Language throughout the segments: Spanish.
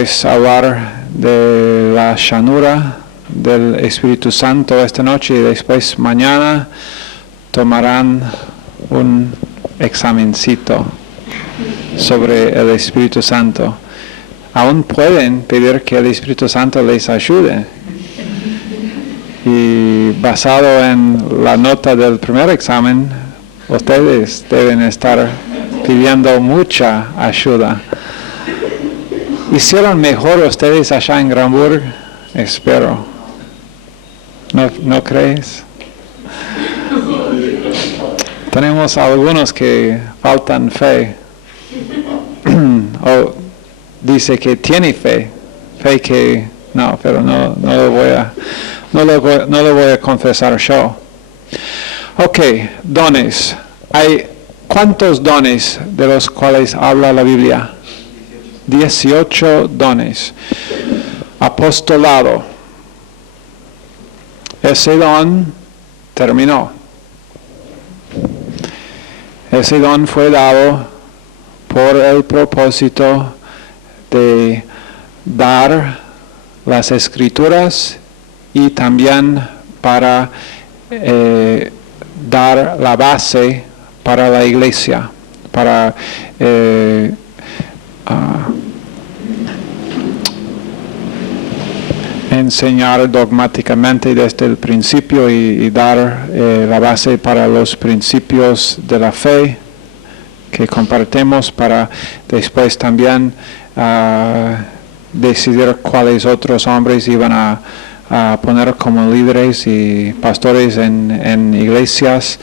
Es hablar de la llanura del Espíritu Santo esta noche y después mañana tomarán un examencito sobre el Espíritu Santo. Aún pueden pedir que el Espíritu Santo les ayude. Y basado en la nota del primer examen, ustedes deben estar pidiendo mucha ayuda. ¿Hicieron mejor ustedes allá en Granburg? Espero. ¿No crees? Tenemos algunos que faltan fe. O dice que tiene fe. Fe que no, pero no lo voy a confesar yo. Ok, dones. Hay ¿cuántos dones de los cuales habla la Biblia? 18 dones. Apostolado. Ese don terminó. Ese don fue dado por el propósito de dar las escrituras y también para dar la base para la iglesia, para enseñar dogmáticamente desde el principio y dar la base para los principios de la fe que compartimos, para después también decidir cuáles otros hombres iban a poner como líderes y pastores en iglesias.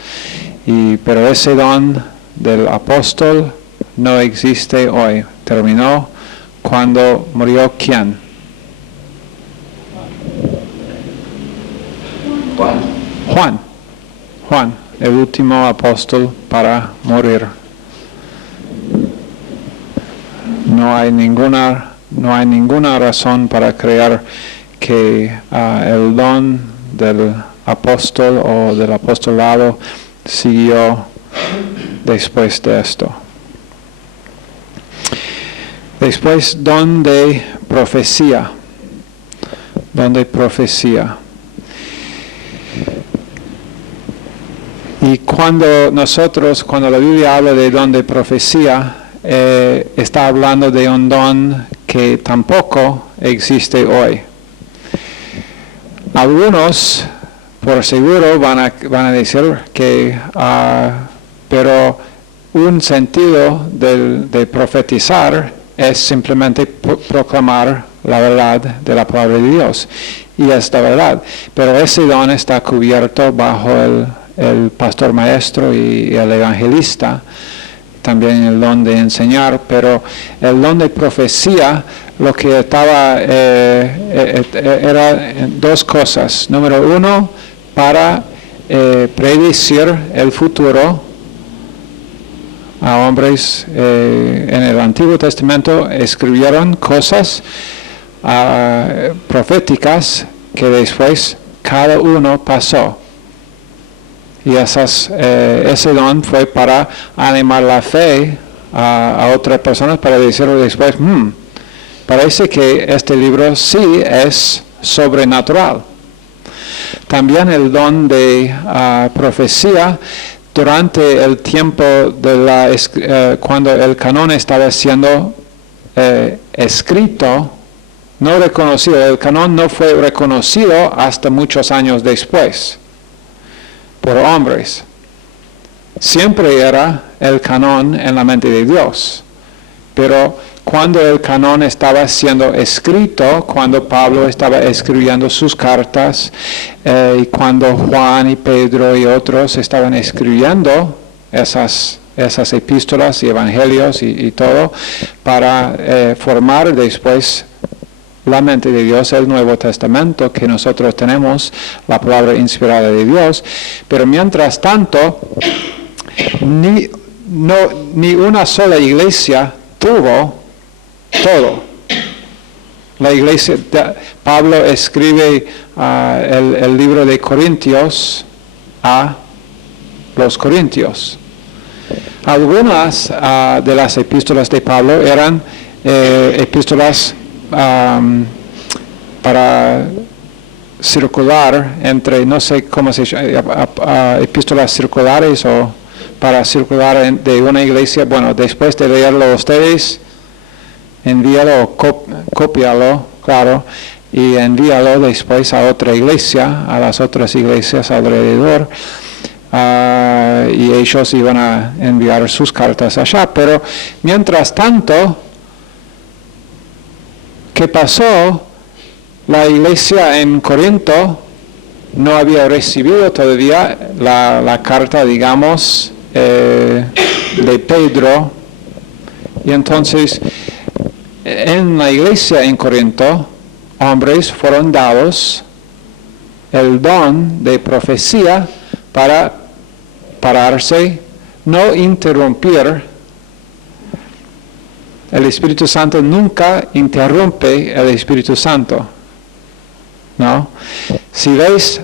Pero ese don del apóstol no existe hoy. Terminó cuando murió ¿quién? Juan, el último apóstol para morir. No hay ninguna razón para creer que el don del apóstol o del apostolado siguió después de esto. Después, don de profecía. Don de profecía. Y cuando la Biblia habla de don de profecía, está hablando de un don que tampoco existe hoy. Algunos, por seguro, van a decir que, pero un sentido de profetizar es simplemente proclamar la verdad de la palabra de Dios. Y es la verdad. Pero ese don está cubierto bajo el pastor maestro y el evangelista, también el don de enseñar, pero el don de profecía, lo que estaba, era dos cosas. Número uno, para predecir el futuro. A hombres en el Antiguo Testamento escribieron cosas proféticas que después cada uno pasó. Y ese don fue para animar la fe a otras personas, para decirlo después, parece que este libro sí es sobrenatural. También el don de profecía, durante el tiempo cuando el canon estaba siendo escrito, no reconocido, el canon no fue reconocido hasta muchos años después por hombres. Siempre era el canon en la mente de Dios, pero cuando el canon estaba siendo escrito, cuando Pablo estaba escribiendo sus cartas, y cuando Juan y Pedro y otros estaban escribiendo esas epístolas y evangelios y todo, para formar después la mente de Dios, el Nuevo Testamento, que nosotros tenemos, la palabra inspirada de Dios. Pero mientras tanto, ni una sola iglesia tuvo todo. La iglesia, Pablo escribe el libro de Corintios a los Corintios. Algunas de las epístolas de Pablo eran epístolas para circular entre, no sé cómo se llama, epístolas circulares o para circular de una iglesia. Bueno, después de leerlo a ustedes, envíalo o cópialo, claro, y envíalo después a otra iglesia, a las otras iglesias alrededor, y ellos iban a enviar sus cartas allá. Pero mientras tanto, ¿qué pasó? La iglesia en Corinto no había recibido todavía la carta, digamos, de Pedro, y entonces en la iglesia en Corinto, hombres fueron dados el don de profecía para pararse, no interrumpir. El Espíritu Santo nunca interrumpe el Espíritu Santo, ¿no? Si veis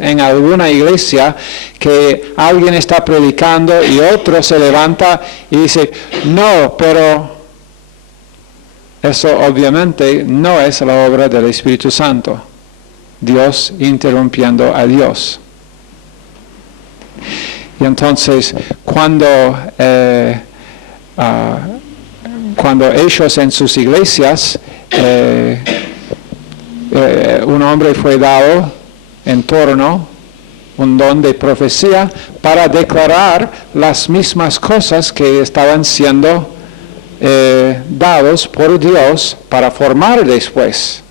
en alguna iglesia que alguien está predicando y otro se levanta y dice, no, pero eso obviamente no es la obra del Espíritu Santo. Dios interrumpiendo a Dios. Y entonces, cuando ellos en sus iglesias, un hombre fue dado en torno un don de profecía para declarar las mismas cosas que estaban siendo dados por Dios para formar después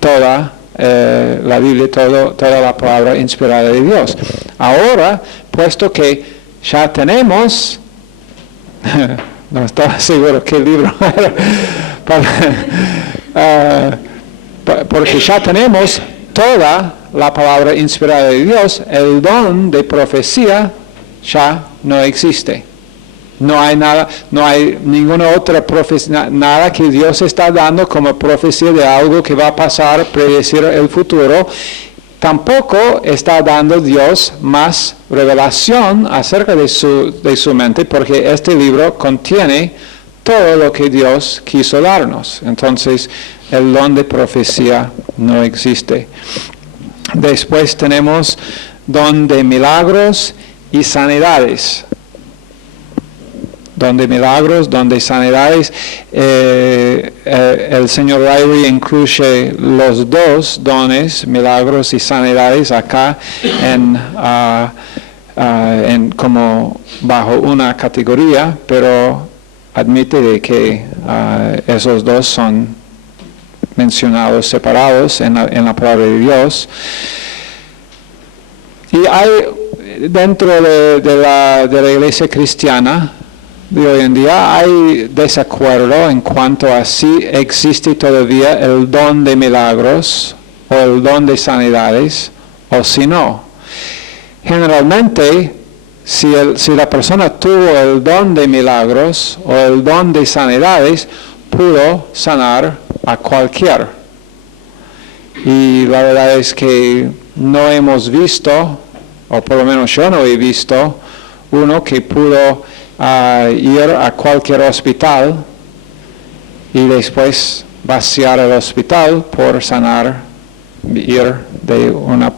toda la Biblia, toda la palabra inspirada de Dios. Ahora, puesto que ya tenemos, no estaba seguro qué libro era, porque ya tenemos toda la palabra inspirada de Dios, el don de profecía ya no existe. No hay nada, no hay ninguna otra profecía, nada que Dios está dando como profecía de algo que va a pasar, predecir el futuro. Tampoco está dando Dios más revelación acerca de su mente, porque este libro contiene todo lo que Dios quiso darnos. Entonces, el don de profecía no existe. Después tenemos don de milagros y sanidades. Don de milagros, don de sanidades. El señor Ryrie incluye los dos dones, milagros y sanidades, acá como bajo una categoría, pero admite de que esos dos son mencionados separados en la palabra de Dios. Y hay dentro de la iglesia cristiana de hoy en día hay desacuerdo en cuanto a si existe todavía el don de milagros o el don de sanidades o si no. Generalmente, si la persona tuvo el don de milagros o el don de sanidades, pudo sanar a cualquiera. Y la verdad es que no hemos visto, o por lo menos yo no he visto, uno que pudo ir a cualquier hospital y después vaciar el hospital por sanar, ir de una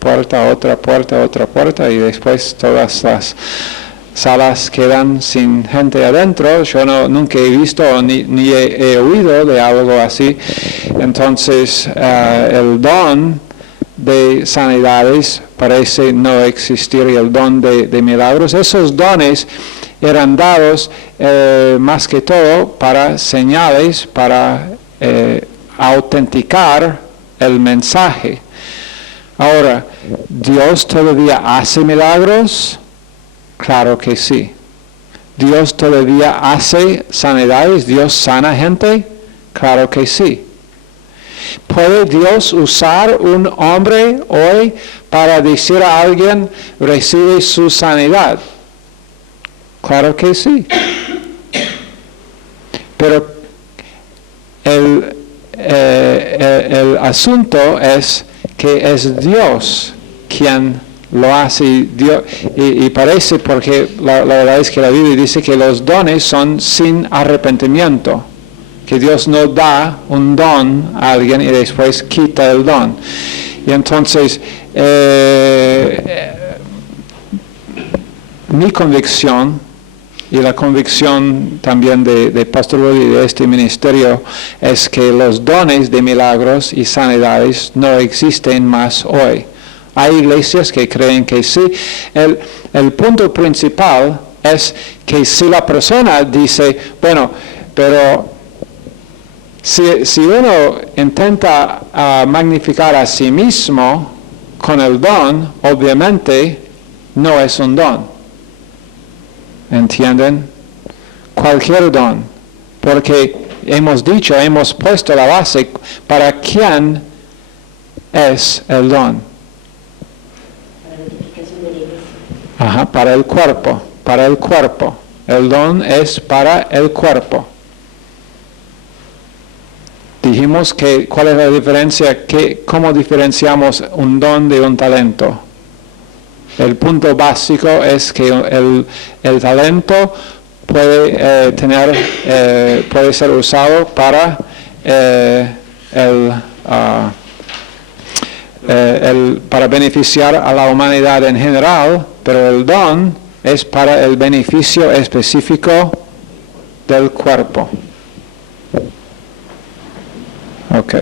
puerta a otra puerta y después todas las salas quedan sin gente adentro. Yo nunca he visto ni he oído de algo así. Entonces el don de sanidades parece no existir, y el don de milagros, esos dones eran dados más que todo para señales, para autenticar el mensaje. Ahora, ¿Dios todavía hace milagros? Claro que sí. ¿Dios todavía hace sanidades? ¿Dios sana gente? Claro que sí. ¿Puede Dios usar un hombre hoy para decir a alguien, recibe su sanidad? Claro que sí. Pero el asunto es que es Dios quien lo hace, y parece, porque la verdad es que la Biblia dice que los dones son sin arrepentimiento. que Dios no da un don a alguien y después quita el don. Y entonces, mi convicción y la convicción también de Pastor Rudy y de este ministerio es que los dones de milagros y sanidades no existen más hoy. Hay iglesias que creen que sí. El punto principal es que si la persona dice, bueno, pero si uno intenta magnificar a sí mismo con el don, obviamente no es un don. ¿Entienden? Cualquier don. Porque hemos puesto la base para quién es el don. Ajá, para el cuerpo. El don es para el cuerpo. Dijimos que cuál es la diferencia, cómo diferenciamos un don de un talento. El punto básico es que el talento puede puede ser usado para para beneficiar a la humanidad en general, pero el don es para el beneficio específico del cuerpo. Ok.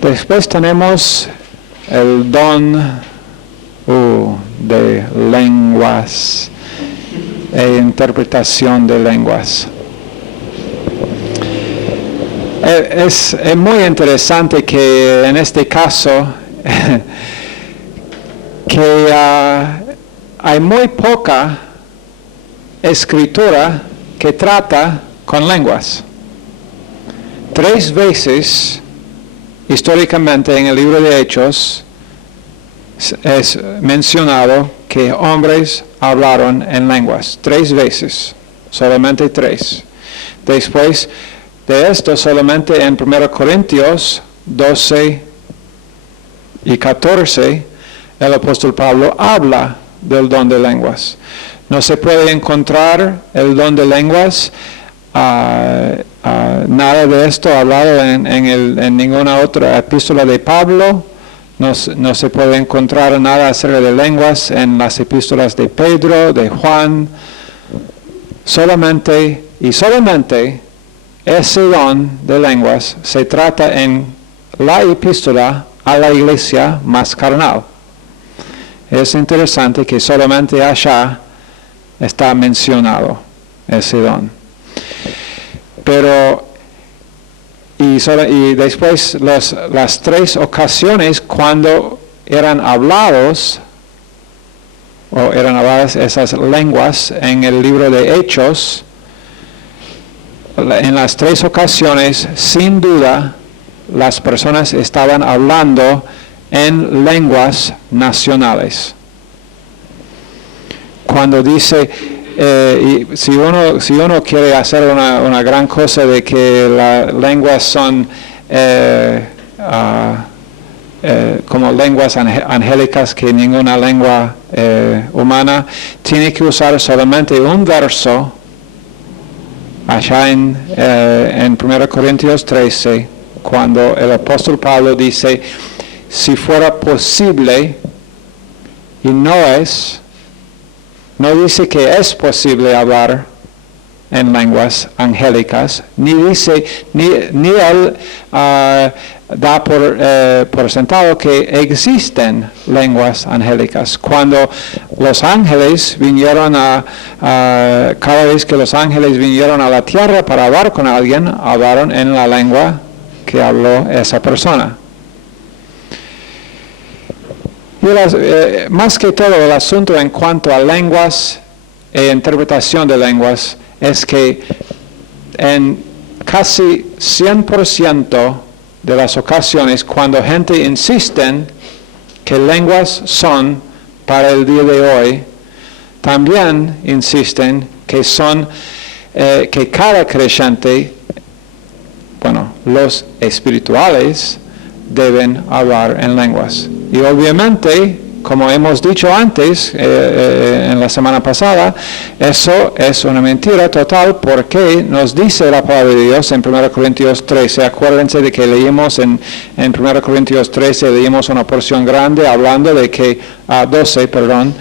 Después tenemos el don de lenguas e interpretación de lenguas. Es muy interesante que en este caso que hay muy poca escritura que trata con lenguas. 3 veces históricamente en el libro de Hechos es mencionado que hombres hablaron en lenguas. 3 veces, solamente 3. Después de esto, solamente en 1 Corintios 12 y 14, el apóstol Pablo habla del don de lenguas. No se puede encontrar el don de lenguas, nada de esto hablado en ninguna otra epístola de Pablo. No se puede encontrar nada acerca de lenguas en las epístolas de Pedro, de Juan. Solamente ese don de lenguas se trata en la epístola a la iglesia más carnal. Es interesante que solamente allá está mencionado ese don. Pero y después las 3 ocasiones cuando eran habladas esas lenguas en el libro de Hechos, en las 3 ocasiones, sin duda, las personas estaban hablando en lenguas nacionales. Cuando dice, si uno quiere hacer una gran cosa de que las lenguas son como lenguas angélicas que ninguna lengua humana, tiene que usar solamente un verso allá en 1 Corintios 13, cuando el apóstol Pablo dice, si fuera posible, y no dice que es posible hablar en lenguas angélicas, ni él da por sentado que existen lenguas angélicas. Cuando los ángeles vinieron cada vez que los ángeles vinieron a la tierra para hablar con alguien, hablaron en la lengua que habló esa persona. Y más que todo el asunto en cuanto a lenguas e interpretación de lenguas es que en casi 100% de las ocasiones cuando gente insiste que lenguas son para el día de hoy, también insisten que son que cada creyente, los espirituales deben hablar en lenguas. Y obviamente como hemos dicho antes, en la semana pasada, eso es una mentira total porque nos dice la palabra de Dios en 1 Corintios 13. Acuérdense de que leímos en 1 Corintios 13, leímos una porción grande hablando de que, 12, perdón,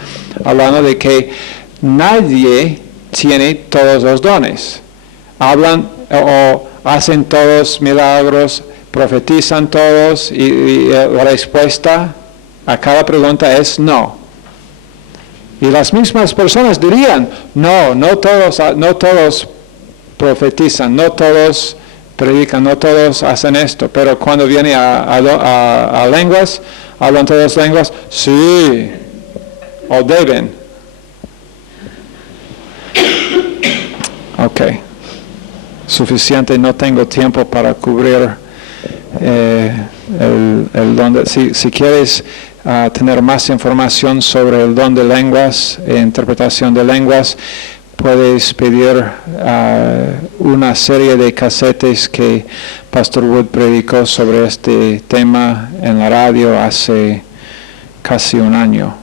hablando de que nadie tiene todos los dones. Hablan o hacen todos milagros, profetizan todos y la respuesta a cada pregunta es no. Y las mismas personas dirían, no todos profetizan, no todos predican, no todos hacen esto, pero cuando viene a lenguas, hablan todas lenguas, sí, o deben. Ok, suficiente, no tengo tiempo para cubrir el don de, si quieres tener más información sobre el don de lenguas e interpretación de lenguas, puedes pedir una serie de casetes que Pastor Wood predicó sobre este tema en la radio hace casi un año.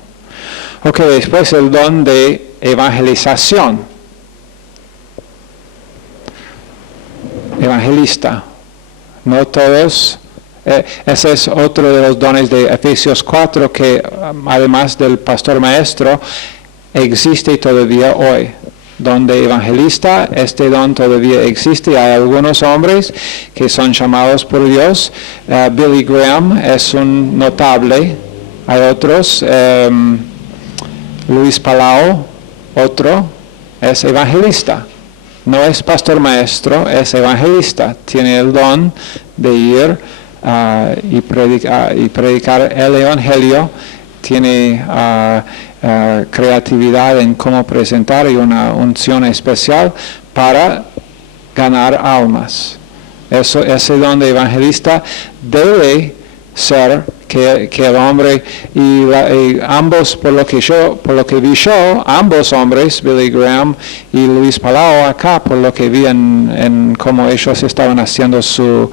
Ok, después el don de evangelización. Evangelista. No todos, ese es otro de los dones de Efesios 4 que además del pastor maestro existe todavía hoy. Don de evangelista, este don todavía existe. Hay algunos hombres que son llamados por Dios. Billy Graham es un notable. Hay otros. Luis Palau, otro, es evangelista. No es pastor maestro, es evangelista. Tiene el don de ir y predicar el evangelio. Tiene creatividad en cómo presentar y una unción especial para ganar almas. Ese don de evangelista debe ser que el hombre y ambos, por lo que vi yo, ambos hombres, Billy Graham y Luis Palau acá, por lo que vi en cómo ellos estaban haciendo su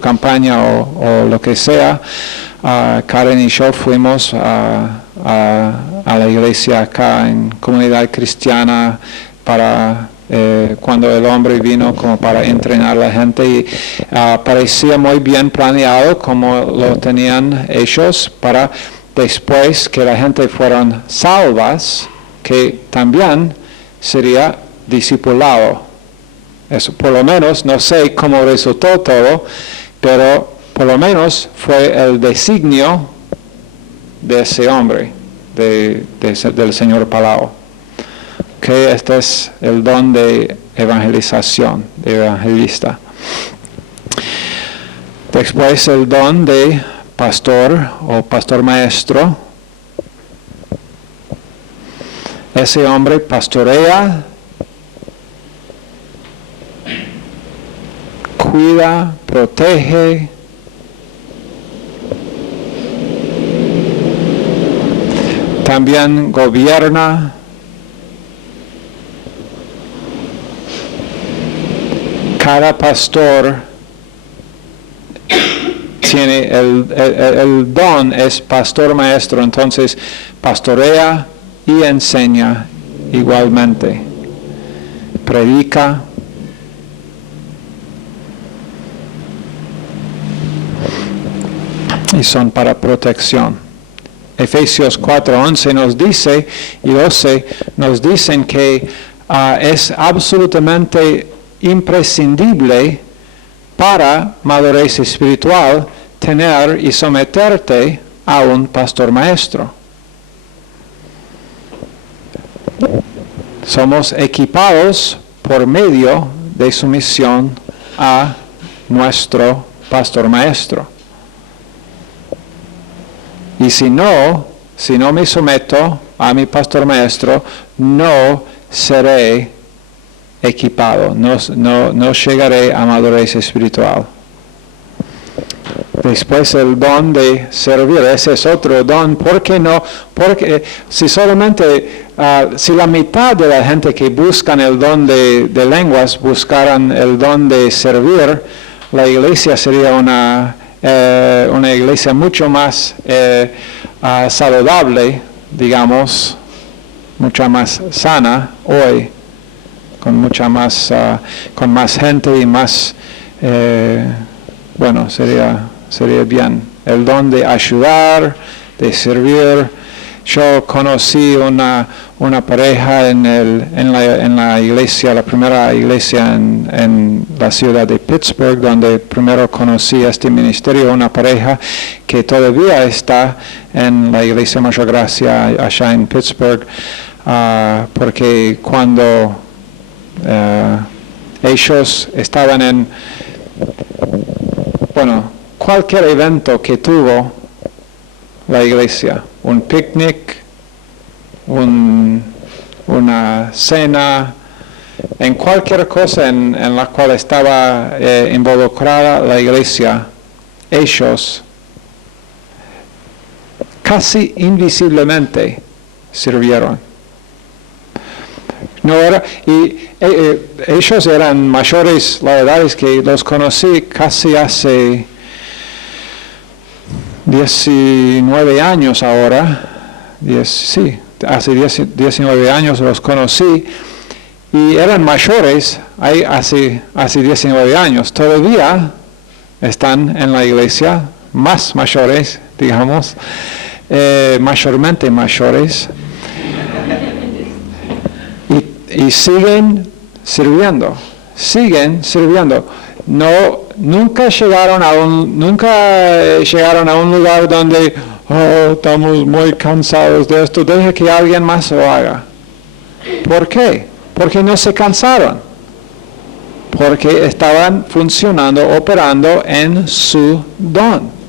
campaña o lo que sea, Karen y yo fuimos a la iglesia acá en Comunidad Cristiana para cuando el hombre vino como para entrenar a la gente y parecía muy bien planeado como lo tenían ellos para después que la gente fueran salvas, que también sería discipulado. Eso por lo menos, no sé cómo resultó todo, pero por lo menos fue el designio de ese hombre, del señor Palau. Que este es el don de evangelización, de evangelista. Después el don de pastor o pastor maestro. Ese hombre pastorea, cuida, protege, también gobierna. Cada pastor tiene el don, es pastor maestro, entonces pastorea y enseña igualmente. Predica. Y son para protección. Efesios 4:11 nos dice, y 12 nos dicen que es absolutamente imprescindible para madurez espiritual tener y someterte a un pastor maestro. Somos equipados por medio de sumisión a nuestro pastor maestro. Y si no me someto a mi pastor maestro, no seré equipado, no llegaré a madurez espiritual. Después el don de servir, ese es otro don. ¿Por qué no? Porque si solamente, si la mitad de la gente que buscan el don de lenguas buscaran el don de servir, la iglesia sería una una iglesia mucho más saludable, digamos, mucha más sana hoy, con mucha más, con más gente y más, bueno, sería bien. El don de ayudar, de servir. Yo conocí una pareja en la iglesia, la primera iglesia en la ciudad de Pittsburgh, donde primero conocí este ministerio, una pareja que todavía está en la iglesia Mayor Gracia allá en Pittsburgh, porque cuando ellos estaban en, bueno, cualquier evento que tuvo la iglesia, un picnic, una cena, en cualquier cosa en la cual estaba involucrada la iglesia, ellos casi invisiblemente sirvieron. No era, y ellos eran mayores, la verdad es que los conocí casi hace 19 años ahora, hace 19 años los conocí, y eran mayores hace 19 años, todavía están en la iglesia, más mayores, digamos, mayormente mayores, y siguen sirviendo. Nunca llegaron a un lugar donde estamos muy cansados de esto, deje que alguien más lo haga. ¿Por qué? Porque no se cansaron. Porque estaban funcionando, operando en su don.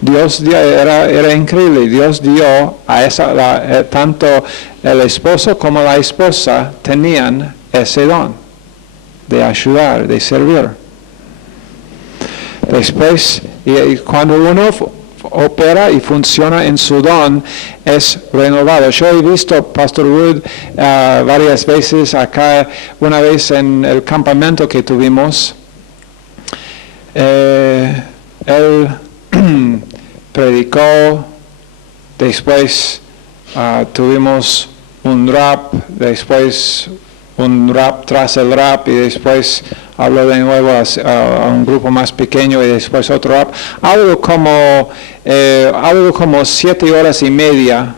Dios era increíble. Dios dio a tanto el esposo como la esposa tenían ese don de ayudar, de servir. Después, y cuando uno opera y funciona en su don, es renovado. Yo he visto Pastor Wood varias veces acá, una vez en el campamento que tuvimos, él predicó, después tuvimos un rap, después un rap tras el rap, y después habló de nuevo a un grupo más pequeño y después otro rap, algo como 7 horas y media,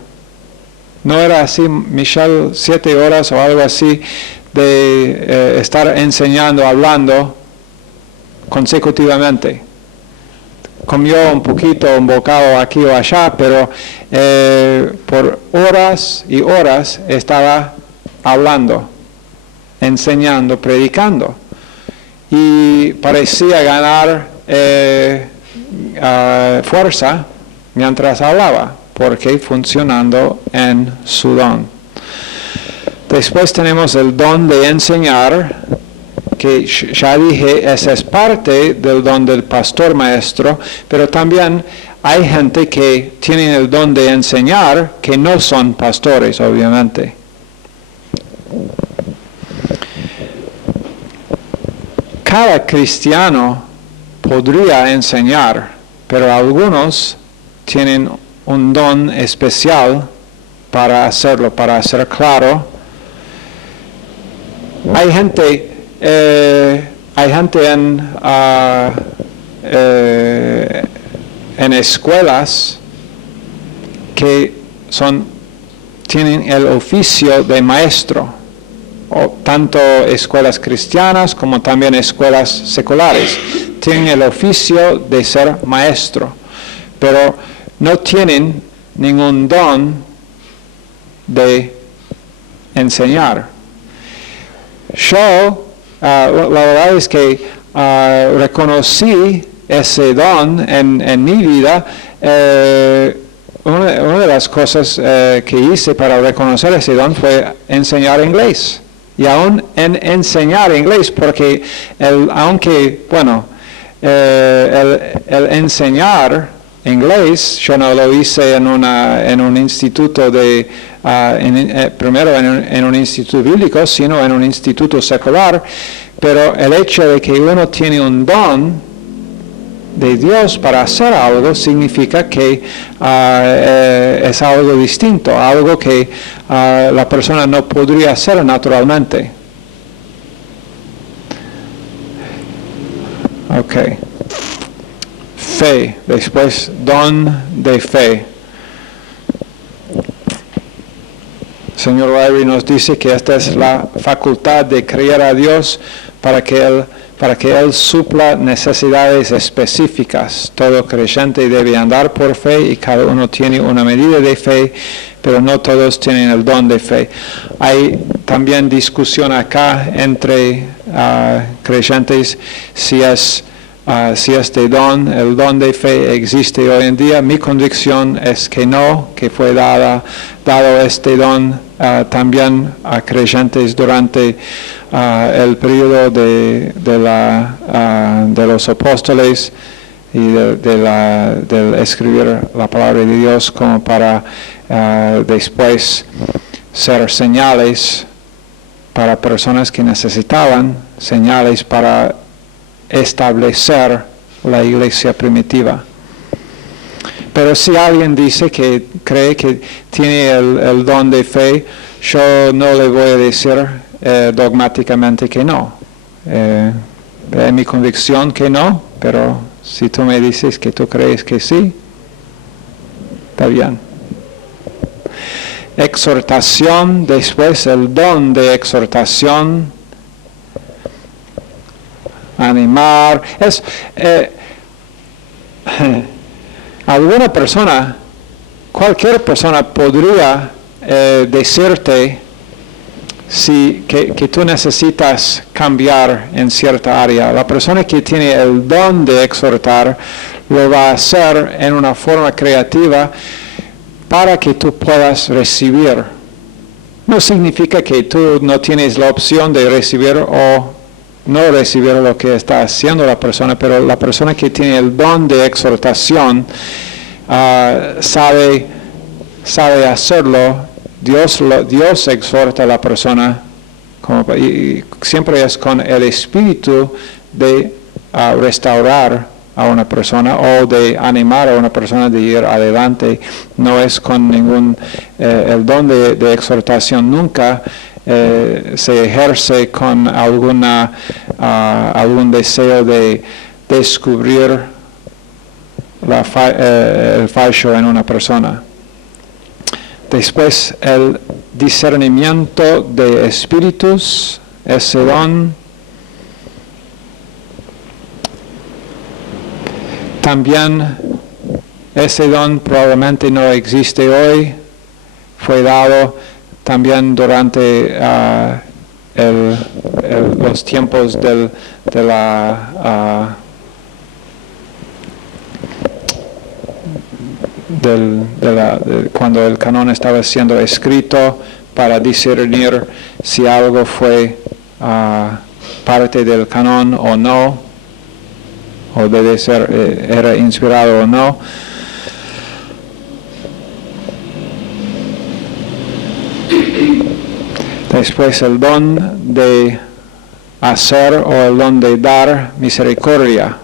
no era así, Michelle, 7 horas o algo así, de estar enseñando, hablando consecutivamente. Comió un bocado aquí o allá, pero por horas y horas estaba hablando, enseñando, predicando. Y parecía ganar fuerza mientras hablaba, porque funcionando en su don. Después tenemos el don de enseñar, que ya dije, esa es parte del don del pastor maestro, pero también hay gente que tiene el don de enseñar, que no son pastores, obviamente. Cada cristiano podría enseñar, pero algunos tienen un don especial para hacerlo, para hacer claro. Hay gente en escuelas que tienen el oficio de maestro, o tanto escuelas cristianas como también escuelas seculares. Tienen el oficio de ser maestro, pero no tienen ningún don de enseñar. Yo, la verdad es que reconocí ese don en mi vida. Una de las cosas que hice para reconocer ese don fue enseñar inglés. Y aún en enseñar inglés, porque el enseñar inglés, yo no lo hice en un instituto primero en un instituto bíblico, sino en un instituto secular, pero el hecho de que uno tiene un don de Dios para hacer algo significa que es algo distinto, algo que la persona no podría hacer naturalmente. Ok. Fe, después don de fe. Señor Ryrie nos dice que esta es la facultad de creer a Dios para que Él supla necesidades específicas. Todo creyente debe andar por fe y cada uno tiene una medida de fe, pero no todos tienen el don de fe. Hay también discusión acá entre creyentes si este don, el don de fe existe hoy en día. Mi convicción es que no, que fue dado este don también a creyentes durante el periodo de los apóstoles y del escribir la palabra de Dios como para después ser señales para personas que necesitaban señales para establecer la iglesia primitiva. Pero si alguien dice que cree que tiene el don de fe, yo no le voy a decir dogmáticamente que no. Es mi convicción que no, pero si tú me dices que tú crees que sí, está bien. Exhortación, después el don de exhortación, animar, alguna persona, cualquier persona podría decirte que tú necesitas cambiar en cierta área. La persona que tiene el don de exhortar lo va a hacer en una forma creativa para que tú puedas recibir. No significa que tú no tienes la opción de recibir o no recibir lo que está haciendo la persona, pero la persona que tiene el don de exhortación sabe hacerlo. Dios exhorta a la persona y siempre es con el espíritu de restaurar a una persona o de animar a una persona de ir adelante. No es con el don de exhortación nunca se ejerce con algún deseo de descubrir el fallo en una persona. Después el discernimiento de espíritus, ese don. También ese don probablemente no existe hoy, fue dado también durante los tiempos cuando el canon estaba siendo escrito para discernir si algo fue parte del canon o no, o debe ser, era inspirado o no. Después el don de hacer o el don de dar misericordia.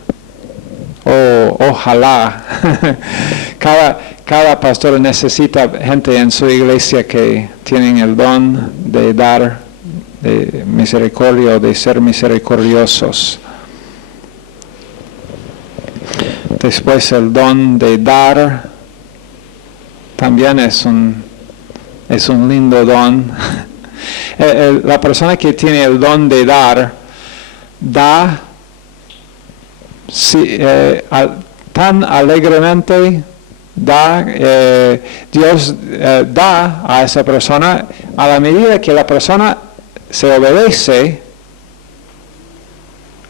Ojalá. Cada pastor necesita gente en su iglesia que tienen el don de dar de misericordia o de ser misericordiosos. Después el don de dar también es un lindo don. La persona que tiene el don de dar, da tan alegremente, Dios da a esa persona a la medida que la persona se obedece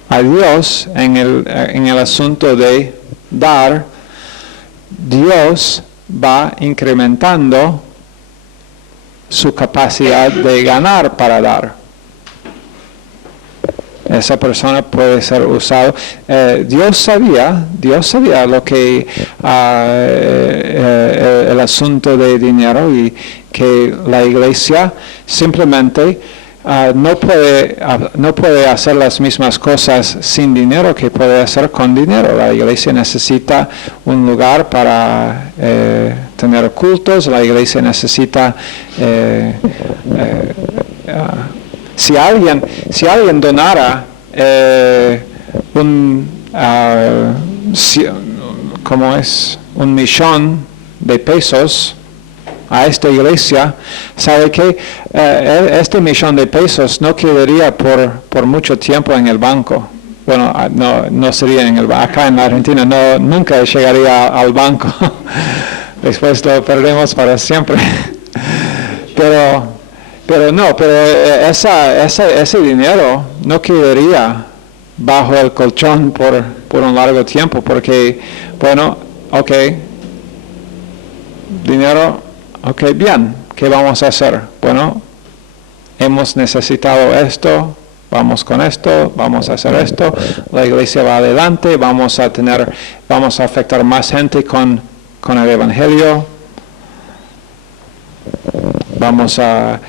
a Dios en el asunto de dar. Dios va incrementando su capacidad de ganar para dar. Esa persona puede ser usado. Dios sabía lo que el asunto de dinero, y que la iglesia simplemente no puede hacer las mismas cosas sin dinero que puede hacer con dinero. La iglesia necesita un lugar para tener cultos, la iglesia necesita si alguien donara un $1,000,000 de pesos a esta iglesia, sabe que este $1,000,000 de pesos no quedaría por mucho tiempo en el banco. Bueno, no sería en el banco. Acá en la Argentina nunca llegaría al banco. Después lo perdemos para siempre. pero ese dinero no quedaría bajo el colchón por un largo tiempo, porque, bueno, ok, dinero, ok, bien, ¿qué vamos a hacer? Bueno, hemos necesitado esto, vamos con esto, vamos a hacer esto, la iglesia va adelante, vamos a afectar más gente con el Evangelio, vamos a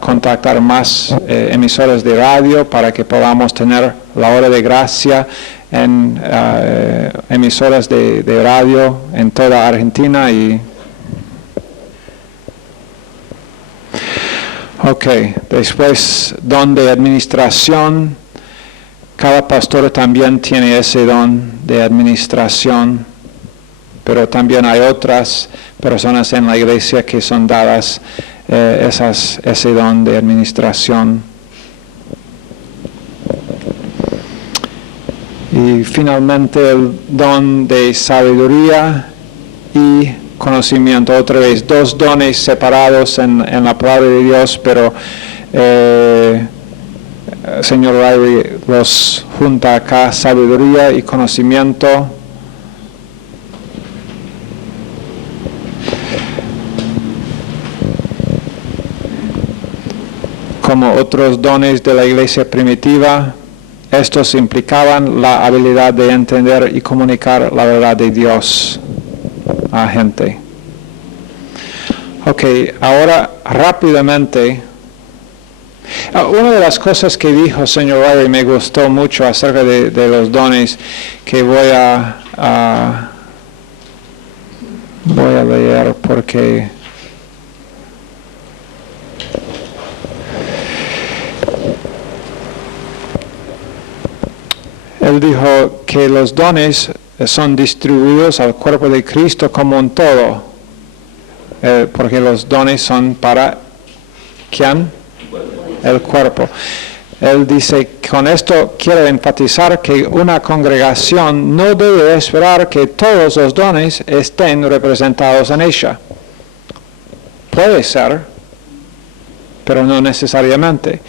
contactar más emisoras de radio para que podamos tener la hora de gracia en emisoras de radio en toda Argentina. Ok, después don de administración. Cada pastor también tiene ese don de administración, pero también hay otras personas en la iglesia que son dadas ese don de administración. Y finalmente el don de sabiduría y conocimiento. Otra vez, dos dones separados en la palabra de Dios, pero señor Riley los junta acá, sabiduría y conocimiento. Como otros dones de la iglesia primitiva, estos implicaban la habilidad de entender y comunicar la verdad de Dios a gente. Ok, ahora rápidamente, una de las cosas que dijo señor Riley me gustó mucho acerca de los dones, que voy a leer porque él dijo que los dones son distribuidos al cuerpo de Cristo como un todo, porque los dones son para ¿quién? El cuerpo. Él dice, con esto quiero enfatizar que una congregación no debe esperar que todos los dones estén representados en ella. Puede ser, pero no necesariamente.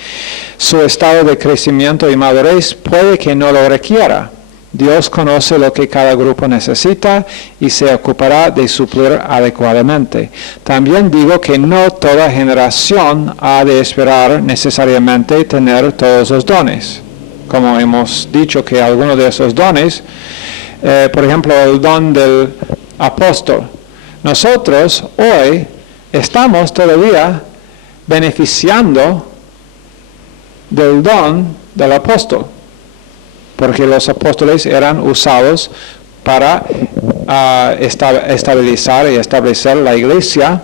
Su estado de crecimiento y madurez puede que no lo requiera. Dios conoce lo que cada grupo necesita y se ocupará de suplir adecuadamente. También digo que no toda generación ha de esperar necesariamente tener todos los dones. Como hemos dicho que algunos de esos dones, por ejemplo, el don del apóstol. Nosotros hoy estamos todavía beneficiando del don del apóstol, porque los apóstoles eran usados para estabilizar y establecer la iglesia,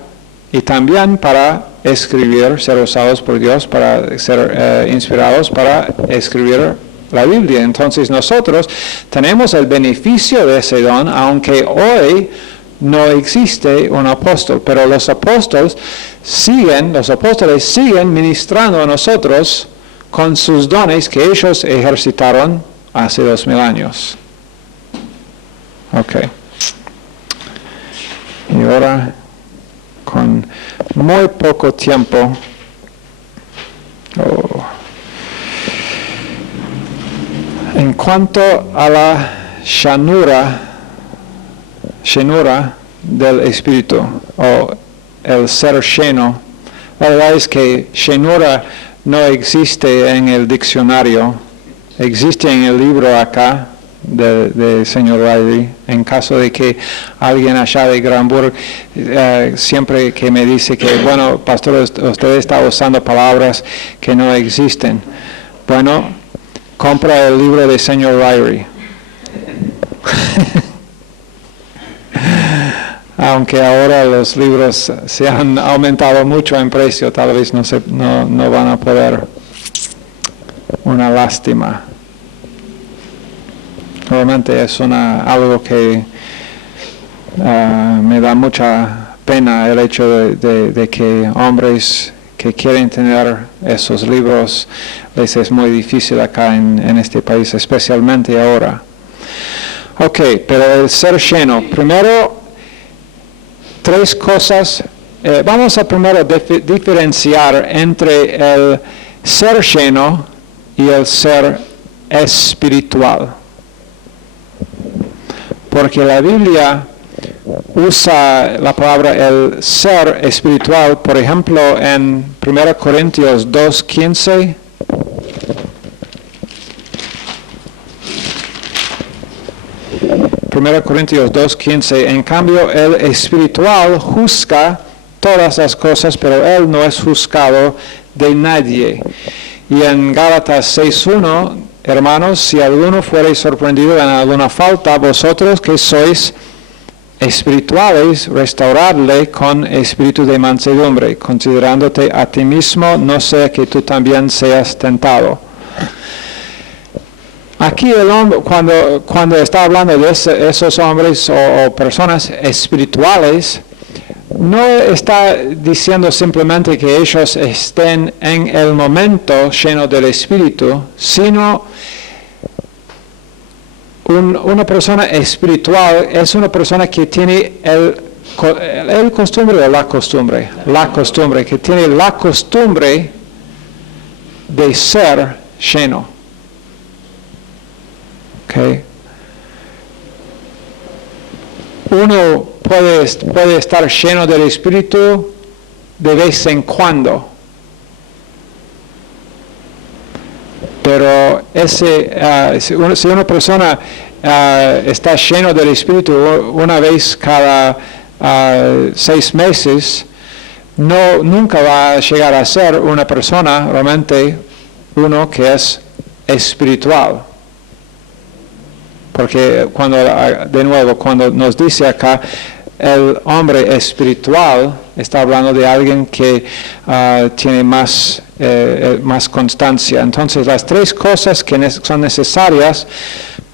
y también para escribir, ser usados por Dios para ser inspirados para escribir la Biblia. Entonces nosotros tenemos el beneficio de ese don, aunque hoy no existe un apóstol, pero los apóstoles siguen ministrando a nosotros con sus dones que ellos ejercitaron hace 2000 años. Ok. Y ahora, con muy poco tiempo, en cuanto a la llenura del Espíritu, o el ser lleno, la verdad es que llenura no existe en el diccionario, existe en el libro acá, de señor Riley. En caso de que alguien allá de Granburg siempre que me dice que, bueno, pastor, usted está usando palabras que no existen. Bueno, compra el libro de señor Riley. Aunque ahora los libros se han aumentado mucho en precio, tal vez no van a poder. Una lástima. Realmente es algo que me da mucha pena el hecho de que hombres que quieren tener esos libros les es muy difícil acá en este país, especialmente ahora. Ok, pero el ser lleno. Primero, 3 cosas. Vamos a primero diferenciar entre el ser lleno y el ser espiritual. Porque la Biblia usa la palabra el ser espiritual, por ejemplo, en 1 Corintios 2:15. Corintios 2:15, en cambio el espiritual juzga todas las cosas, pero él no es juzgado de nadie. Y en Gálatas 6:1, hermanos, si alguno fuere sorprendido en alguna falta, vosotros que sois espirituales, restauradle con espíritu de mansedumbre, considerándote a ti mismo, no sea que tú también seas tentado. Aquí el hombre, cuando está hablando de esos hombres o personas espirituales, no está diciendo simplemente que ellos estén en el momento llenos del Espíritu, sino una persona espiritual es una persona que tiene el costumbre o la costumbre, que tiene la costumbre de ser lleno. Okay. Uno puede estar lleno del Espíritu de vez en cuando, pero si una persona está lleno del Espíritu una vez cada 6 meses, nunca va a llegar a ser una persona realmente uno que es espiritual. Porque cuando nos dice acá el hombre espiritual, está hablando de alguien que tiene más constancia. Entonces, las 3 cosas que son necesarias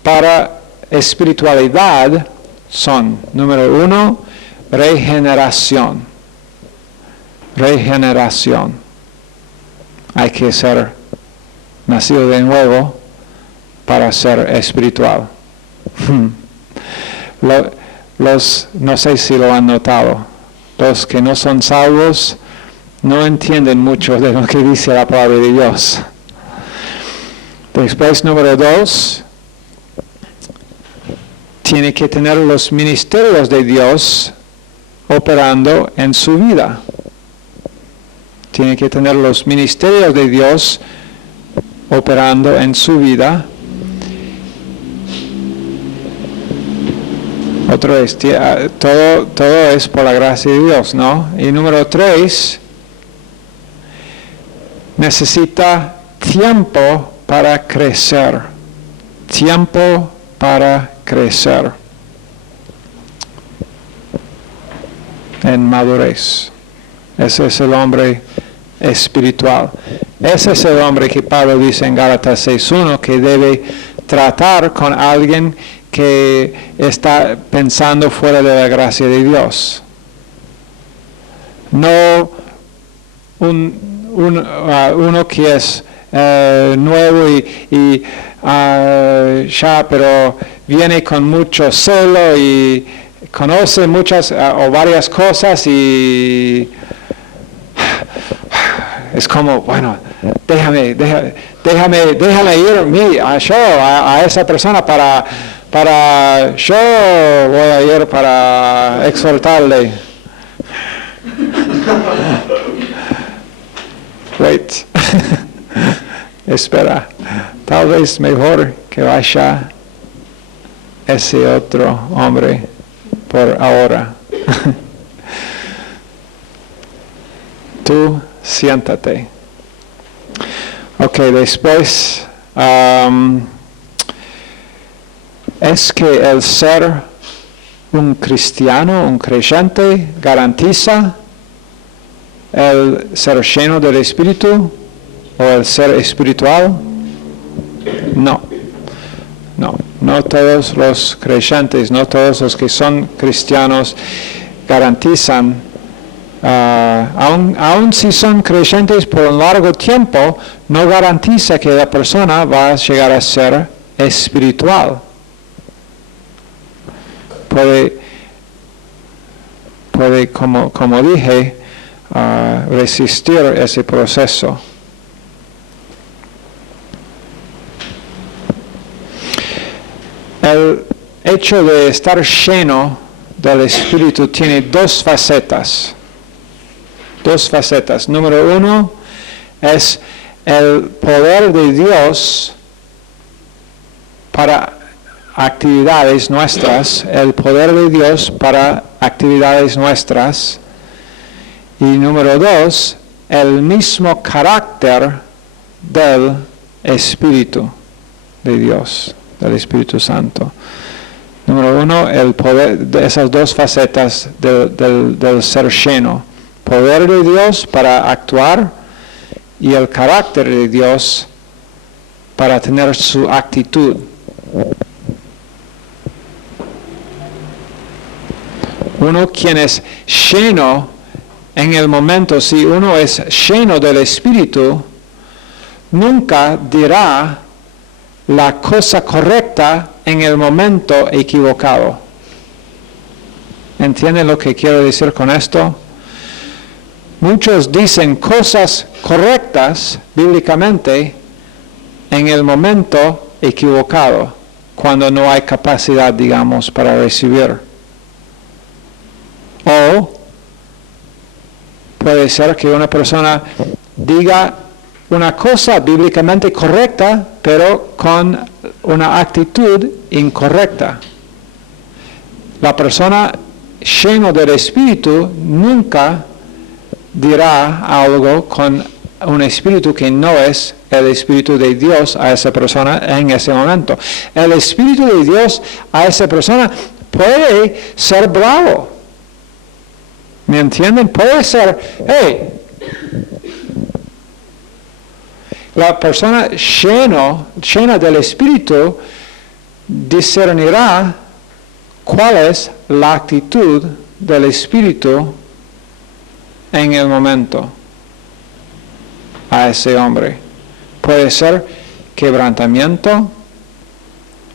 para espiritualidad son, número 1, regeneración. Regeneración. Hay que ser nacido de nuevo para ser espiritual. No sé si lo han notado, los que no son salvos no entienden mucho de lo que dice la palabra de Dios. Después, número 2, tiene que tener los ministerios de Dios operando en su vida. Tiene que tener los ministerios de Dios operando en su vida. Otra vez, todo es por la gracia de Dios, ¿no? Y número 3, necesita tiempo para crecer. Tiempo para crecer en madurez. Ese es el hombre espiritual. Ese es el hombre que Pablo dice en Gálatas 6:1 que debe tratar con alguien que está pensando fuera de la gracia de Dios. No uno que es nuevo y pero viene con mucho celo y conoce muchas o varias cosas y es como, bueno, déjame ir a esa persona para yo voy a ir para exhortarle. Wait. Espera. Tal vez mejor que vaya ese otro hombre por ahora. Tú siéntate. Ok, después, es que el ser un cristiano, un creyente, garantiza el ser lleno del Espíritu o el ser espiritual. No todos los creyentes, no todos los que son cristianos garantizan, aun si son creyentes por un largo tiempo, no garantiza que la persona va a llegar a ser espiritual. Puede como dije, resistir ese proceso. El hecho de estar lleno del Espíritu tiene dos facetas. Número uno es el poder de Dios para actividades nuestras, Y número dos, el mismo carácter del Espíritu de Dios, del Espíritu Santo. Número uno, el poder de esas dos facetas del ser lleno. Poder de Dios para actuar y el carácter de Dios para tener su actitud. Uno quien es lleno en el momento, si uno es lleno del Espíritu, nunca dirá la cosa correcta en el momento equivocado. ¿Entienden lo que quiero decir con esto? Muchos dicen cosas correctas bíblicamente en el momento equivocado, cuando no hay capacidad, digamos, para recibir. O puede ser que una persona diga una cosa bíblicamente correcta, pero con una actitud incorrecta. La persona llena del Espíritu nunca dirá algo con un espíritu que no es el Espíritu de Dios a esa persona en ese momento. El Espíritu de Dios a esa persona puede ser bravo. ¿Me entienden? Puede ser, la persona llena del Espíritu discernirá cuál es la actitud del Espíritu en el momento a ese hombre. Puede ser quebrantamiento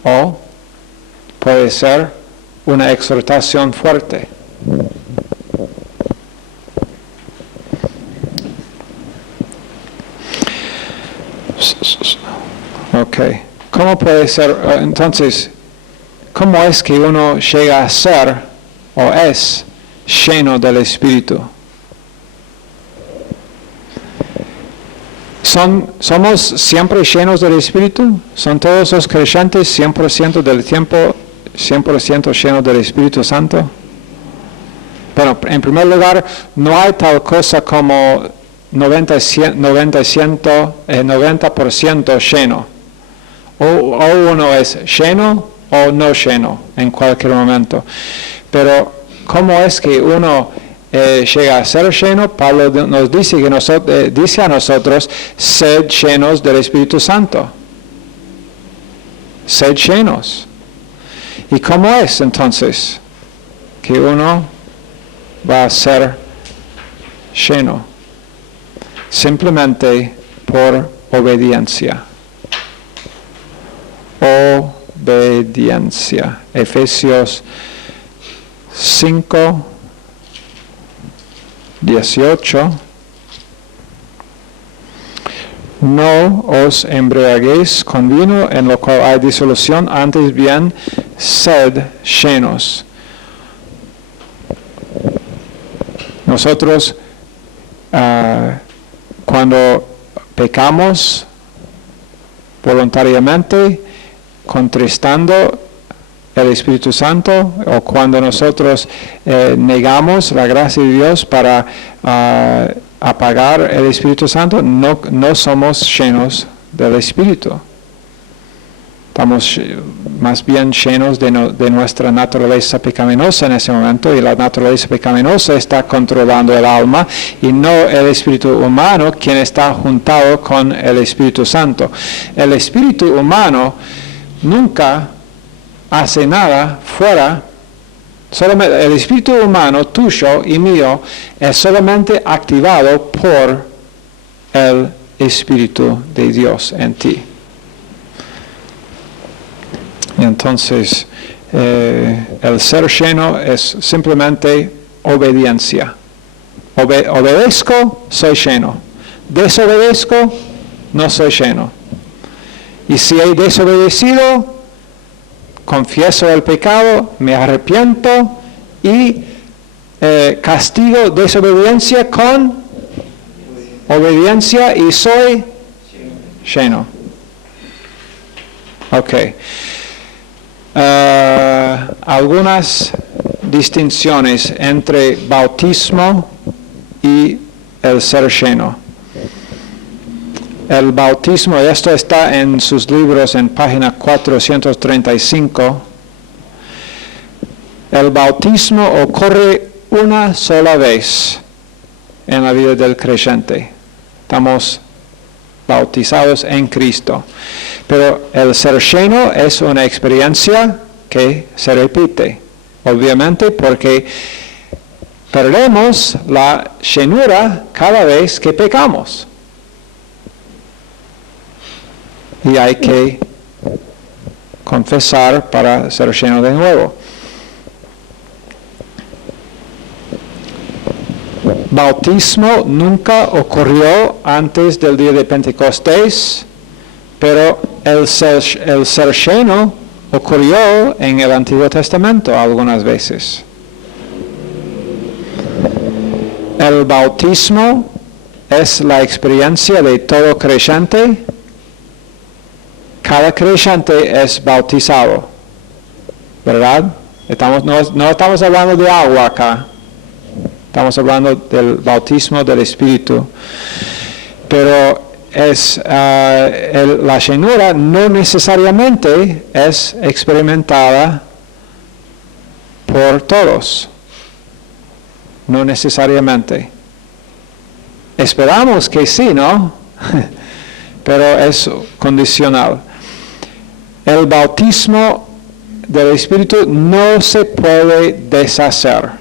o puede ser una exhortación fuerte. Ok. ¿Cómo puede ser? Entonces, ¿cómo es que uno llega a ser o es lleno del Espíritu? ¿Somos siempre llenos del Espíritu? ¿Son todos los creyentes 100% del tiempo 100% llenos del Espíritu Santo? Bueno, en primer lugar, no hay tal cosa como 90% lleno. O uno es lleno o no lleno en cualquier momento. Pero, ¿cómo es que uno llega a ser lleno? Pablo nos dice que dice a nosotros, sed llenos del Espíritu Santo. Sed llenos. ¿Y cómo es entonces que uno va a ser lleno? Simplemente por obediencia. Obediencia. Efesios 5:18. No os embriaguéis con vino en lo cual hay disolución, antes bien sed llenos. Nosotros cuando pecamos voluntariamente, contristando el Espíritu Santo o cuando nosotros negamos la gracia de Dios para apagar el Espíritu Santo, no somos llenos del Espíritu. Estamos más bien llenos de nuestra naturaleza pecaminosa en ese momento, y la naturaleza pecaminosa está controlando el alma y no el espíritu humano, quien está juntado con el Espíritu Santo. El espíritu humano nunca hace nada fuera, solamente el espíritu humano tuyo y mío es solamente activado por el Espíritu de Dios en ti. Entonces, el ser lleno es simplemente obediencia. Obedezco, soy lleno. Desobedezco, no soy lleno. Y si he desobedecido, confieso el pecado, me arrepiento y castigo desobediencia con obediencia y soy lleno. Ok. Algunas distinciones entre bautismo y el ser lleno. El bautismo, esto está en sus libros en página 435. El bautismo ocurre una sola vez en la vida del creyente. Estamos bautizados en Cristo. Pero el ser lleno es una experiencia que se repite, obviamente, porque perdemos la llenura cada vez que pecamos. Y hay que confesar para ser lleno de nuevo. Bautismo nunca ocurrió antes del día de Pentecostés, pero el ser lleno ocurrió en el Antiguo Testamento algunas veces. El bautismo es la experiencia de todo creyente. Cada creyente es bautizado, ¿verdad? No estamos hablando de agua acá. Estamos hablando del bautismo del Espíritu. Pero la llenura no necesariamente es experimentada por todos. No necesariamente. Esperamos que sí, ¿no? Pero es condicional. El bautismo del Espíritu no se puede deshacer.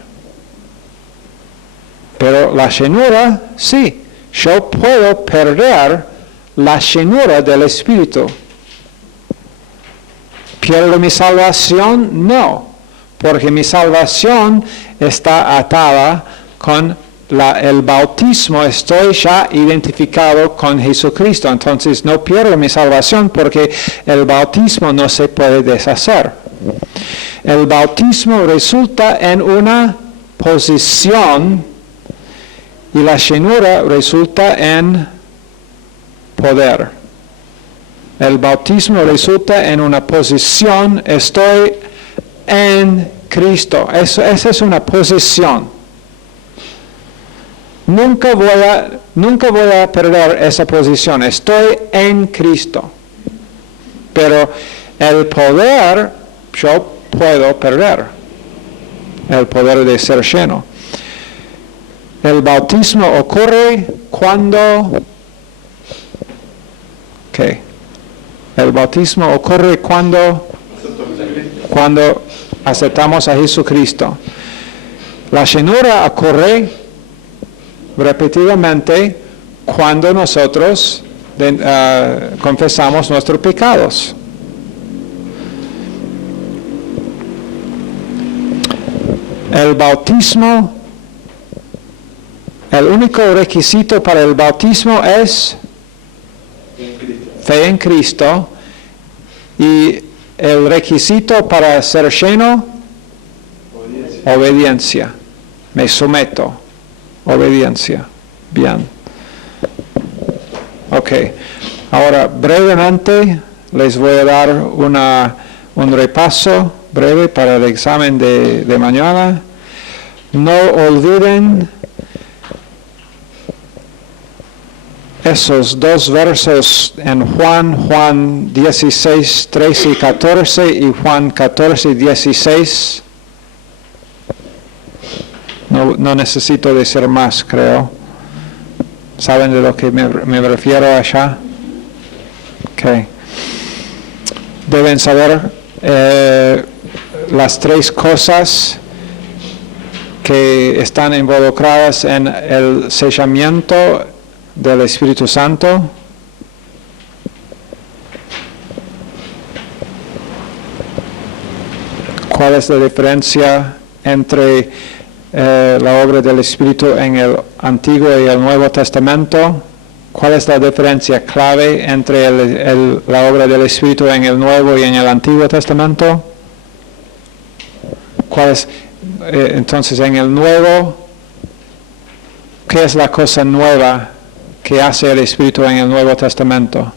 Pero la llenura, sí. Yo puedo perder la llenura del Espíritu. ¿Pierdo mi salvación? No, porque mi salvación está atada con el bautismo. Estoy ya identificado con Jesucristo. Entonces no pierdo mi salvación porque el bautismo no se puede deshacer. El bautismo resulta en una posición y la llenura resulta en poder. El bautismo resulta en una posición, estoy en Cristo. Esa es una posición. Nunca voy a perder esa posición. Estoy en Cristo. Pero el poder, yo puedo perder. El poder de ser lleno. El bautismo ocurre cuando... El bautismo ocurre cuando aceptamos a Jesucristo. La llenura ocurre repetidamente cuando nosotros confesamos nuestros pecados. El bautismo, el único requisito para el bautismo es fe en Cristo, y el requisito para ser lleno, obediencia. Me someto, obediencia. Bien. Ok. Ahora, brevemente, les voy a dar un repaso breve para el examen de mañana. No olviden esos dos versos en Juan 16, 13 y 14 y Juan 14, 16. No necesito decir más, creo. ¿Saben de lo que me refiero allá? Okay. Deben saber las tres cosas que están involucradas en el sellamiento del Espíritu Santo. ¿Cuál es la diferencia entre la obra del Espíritu en el Antiguo y el Nuevo Testamento? ¿Cuál es la diferencia clave entre la obra del Espíritu en el Nuevo y en el Antiguo Testamento? ¿Cuál es, entonces, en el Nuevo, qué es la cosa nueva que hace el Espíritu en el Nuevo Testamento?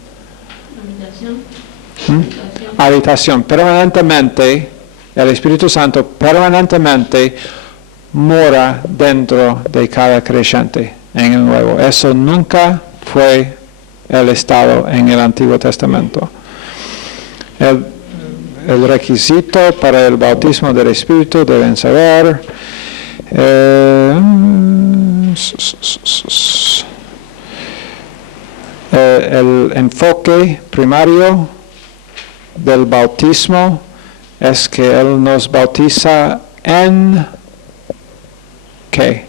Habitación. Permanentemente, el Espíritu Santo permanentemente mora dentro de cada creyente en el Nuevo. Eso nunca fue el estado en el Antiguo Testamento. El requisito para el bautismo del Espíritu deben saber. El enfoque primario del bautismo es que Él nos bautiza en ¿qué?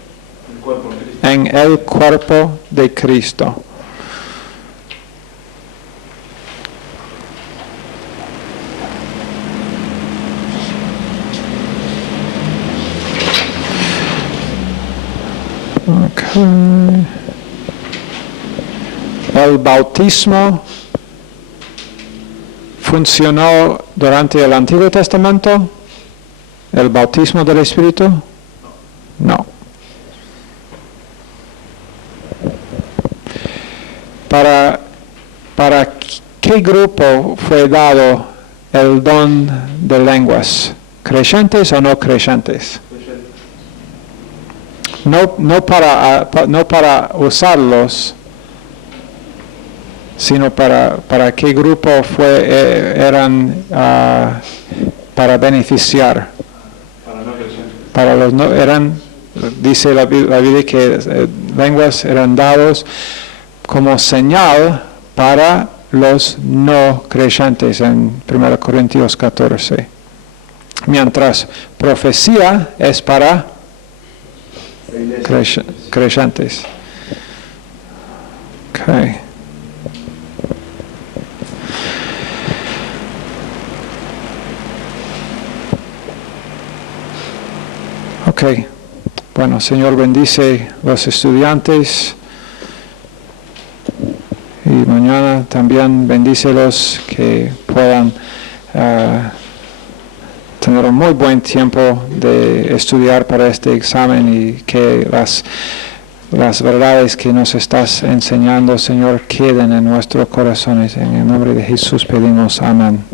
En el cuerpo de Cristo. Okay. El bautismo funcionó durante el Antiguo Testamento. ¿El bautismo del Espíritu? No. ¿Para qué grupo fue dado el don de lenguas? ¿Creyentes o no creyentes? No para usarlos, sino para qué grupo eran para beneficiar. Para los no eran, dice la Biblia que lenguas eran dados como señal para los no creyentes en 1 Corintios 14. Mientras profecía es para creyentes. Okay. Ok. Bueno, Señor, bendice los estudiantes. Y mañana también bendícelos que puedan tener un muy buen tiempo de estudiar para este examen y que las verdades que nos estás enseñando, Señor, queden en nuestros corazones. En el nombre de Jesús pedimos amén.